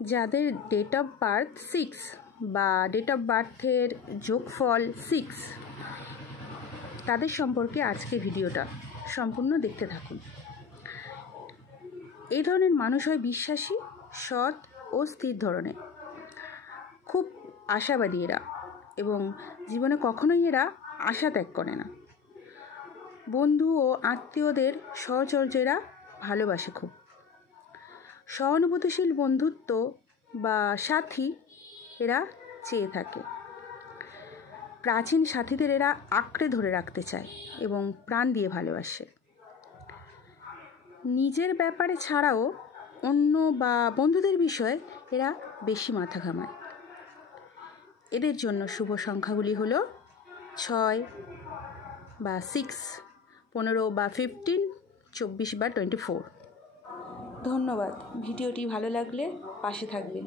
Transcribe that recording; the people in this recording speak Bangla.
যাদের ডেট অফ বার্থ 6 বা ডেট অফ বার্থের যোগফল 6, তাদের সম্পর্কে আজকে ভিডিওটা সম্পূর্ণ দেখতে থাকুন। এই ধরনের মানুষ হয় বিশ্বাসী, সৎ ও স্থির ধরনের। খুব আশাবাদী এরা এবং জীবনে কখনোই এরা আশা ত্যাগ করে না। বন্ধু ও আত্মীয়দের সহচর্য এরা ভালোবাসে খুব। সহানুভূতিশীল বন্ধুত্ব বা সাথী এরা চেয়ে থাকে। প্রাচীন সাথীদের এরা আঁকড়ে ধরে রাখতে চায় এবং প্রাণ দিয়ে ভালোবাসে। নিজের ব্যাপারে ছাড়াও অন্য বা বন্ধুদের বিষয়ে এরা বেশি মাথা ঘামায়। এদের জন্য শুভ সংখ্যাগুলি হলো 6 বা 6, 15 বা 15, 24 বা 24। ধন্যবাদ। ভিডিওটি ভালো লাগলে পাশে থাকবেন।